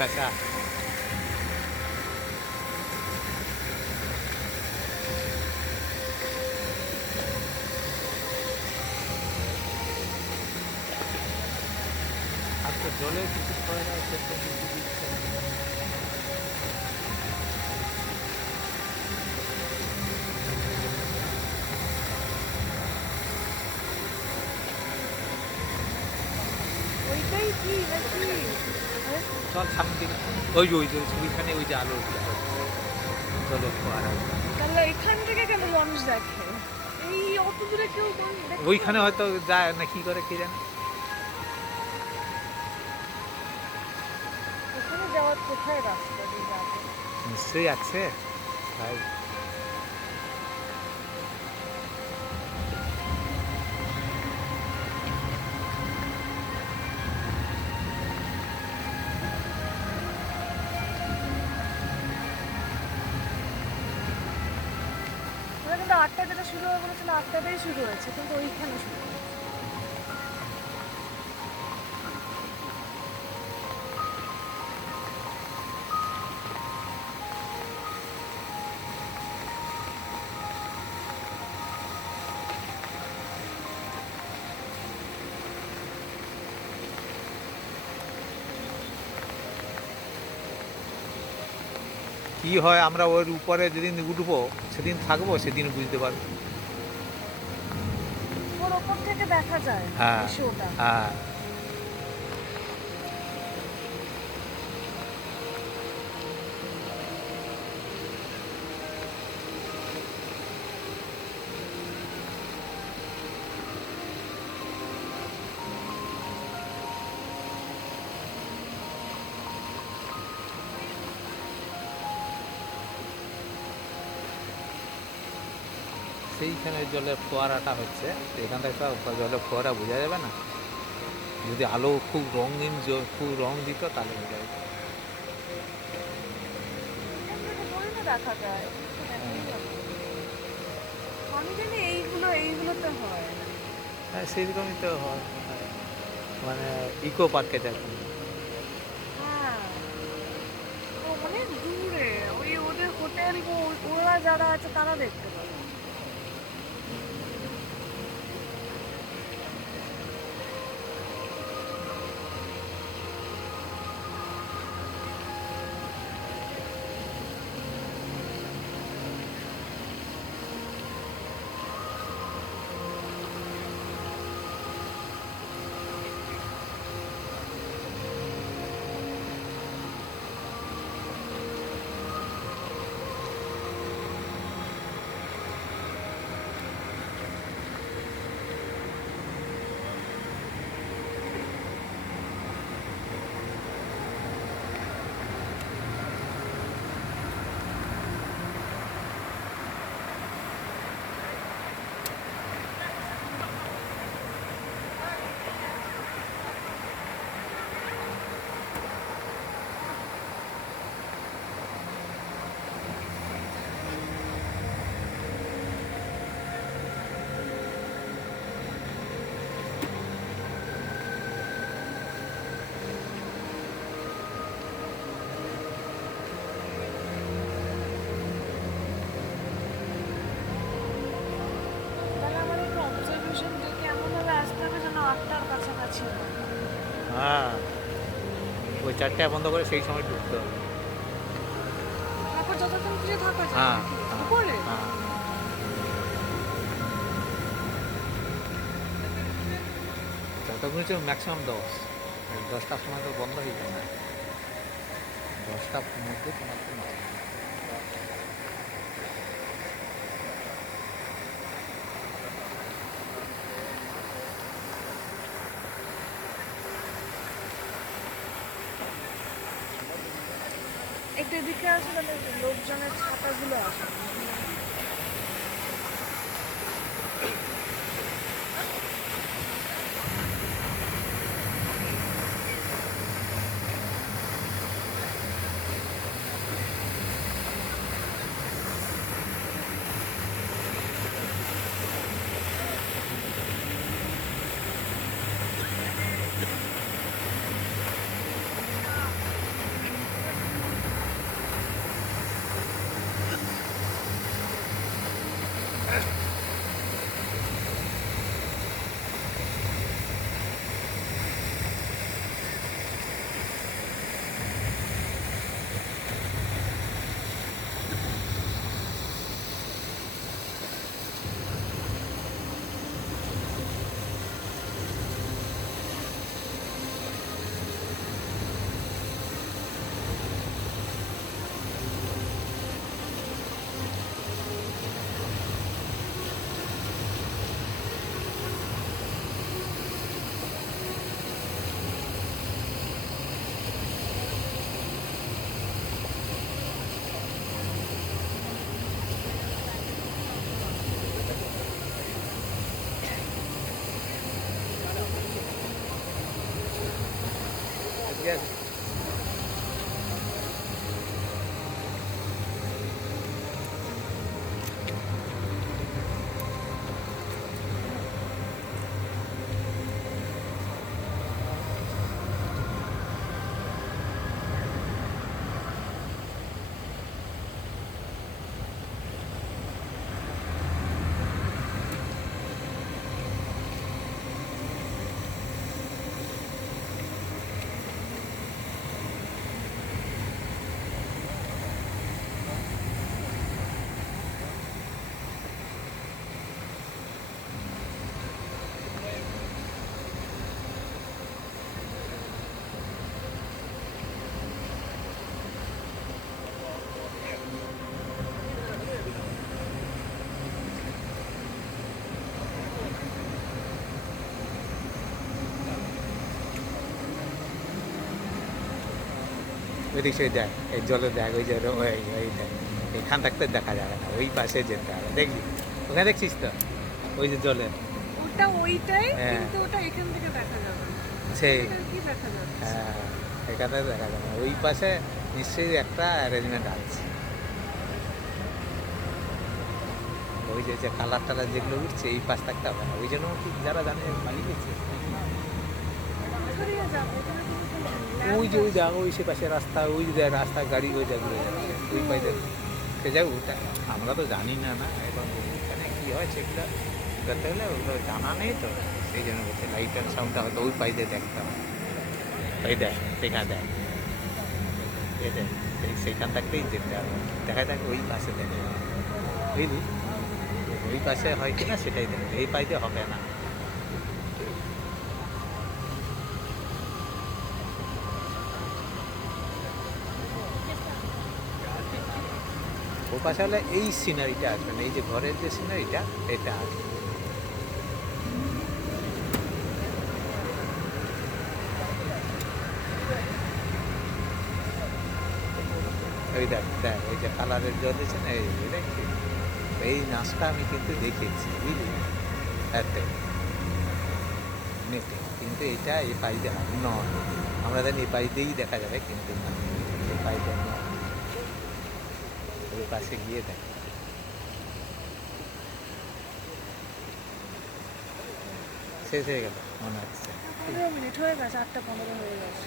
কাঁচা। আর তো জলে কিছু হয় না, সে তো কিছু দিচ্ছে না। ওইটাই কি নাকি? আরে চল সামনের দিকে। ওই যে ওইখানে ওই যে আলো জলের ফোয়ারা। তাহলে এখান থেকে কেন মানুষ দেখে? এই অত দূরে কেউ মানুষ দেখতে ওইখানে পাবে? হয়তো যায় না, কি করে কে জানে। ওখানে যাওয়ার কোথায় রাস্তা দিয়ে যাবে? নিশ্চয়ই আছে ভাই। ওরা কিন্তু ৮টা যেটা শুরু হবে বলেছিল ৮টাতেই শুরু হয়েছে, কিন্তু ওইখানে শুরু হয়েছে। কি হয় আমরা ওর উপরে যেদিন উঠবো, সেদিন থাকবো, সেদিন বুঝতে পারবো। ওর ওপর থেকে দেখা যায় হ্যাঁ, বেশি ওটা। হ্যাঁ। সেইখানে জলের ফোয়ারাটা হচ্ছে, তো এখান থেকে তো জলের ফোয়ারা বোঝা যাবে না। যদি আলো খুব রঙিন, খুব রং দিত তাহলে বোঝা যেত। এখান থেকে থোড়ি না দেখা যায়, তো দেখাই যাবে। আমি জানি এইগুলোতে হয়। হ্যাঁ, সেরকমই তো হয় মনে হয়। মানে ইকো পার্কে দেখুন। হ্যাঁ, ও অনেক দূরে। ওই ওদের হোটেল, ওরা যারা আছে তারা দেখতে পাবে। তাহলে আমার একটু অবজারভেশন দেখে এমনভাবে আসতে হবে যেন ৮টার কাছাকাছি হয়। হ্যাঁ, ওই 4টায় বন্ধ করে সেই সময় ঢুকতে হবে। তারপর যতক্ষণ খুঁজে থাকা যায় হ্যাঁ, নাকি হ্যাঁ, উপরে? হ্যাঁ। যতক্ষণ হচ্ছে ম্যাক্সিমাম 10টার সময় তো বন্ধ হয়ে যায় না। 10টার মধ্যে তোমাকে নাও। একটু এদিকে আসে, তাহলে লোকজনের ছাতাগুলো আসে। আছে। ওইদিক সে দেখ, এই জলে দেখ, ওই যে ওই দেখ, এখান থাকতে দেখা যাবে না, ওই পাশে যেতে হবে, দেখবি ওখানে দেখছিস তো ওই যে জলে, ওটা ওইটাই, হ্যাঁ। কিন্তু ওটা এখান থেকে দেখা যাবে না। সেই এটা কি দেখা যাবে? হ্যাঁ, এখানে দেখা যাবে না, ওই পাশে নিশ্চয়ই একটা অ্যারেঞ্জমেন্ট আছে। ওই যে কালার টালার যেগুলো উঠছে এই পাশ থাকতে হবে না, ওই জন্য কি যারা জানে পালিয়ে গেছে। ছড়িয়ে যাবে, এখানে কিন্তু কোনো ওই যে ল্যাম্প ওই জায়গা, ওই সে পাশে রাস্তা, ওই যে রাস্তা গাড়ি ওই জায়গাগুলো যাচ্ছে, ওই পাশে সে যাই ওটা আমরা তো জানি না, না এখন এখানে কী হয় সেগুলো করতে গেলে ওগুলো জানা নেই তো, সেই জন্য বলছে লাইট অ্যান্ড সাউন্ডটা হয়তো ওই পাশে দেখতাম। ওই দেখ সেখানে দেখ, এই দেখ, সেইখান থাকতেই যেতে হবে, দেখা যাক ওই পাশে দেখে বুঝলি, ওই পাশে হয় কিনা সেটাই দেখ, এই পাশে হবে না। ও পাশে হলে এই সিনারিটা আসবে না, এই যে ঘরের যে সিনারিটা এটা আসবে। ওই দেখ দেখ, ওই যে কালারের জল আছে না, এই দেখছি, এই নাচটা আমি কিন্তু দেখেছি বুঝলি, এতে নেটে, কিন্তু এটা এই পাশ দিয়ে নয়, আমরা জানি এই পাশ দিয়েই দেখা যাবে, কিন্তু না, এই পাশ দিয়ে নয়, ওই পাশে গিয়ে দেখ। শেষ হয়ে গেল মনে হচ্ছে। 15 মিনিট হয়ে গেছে, 8:15 হয়ে গেছে।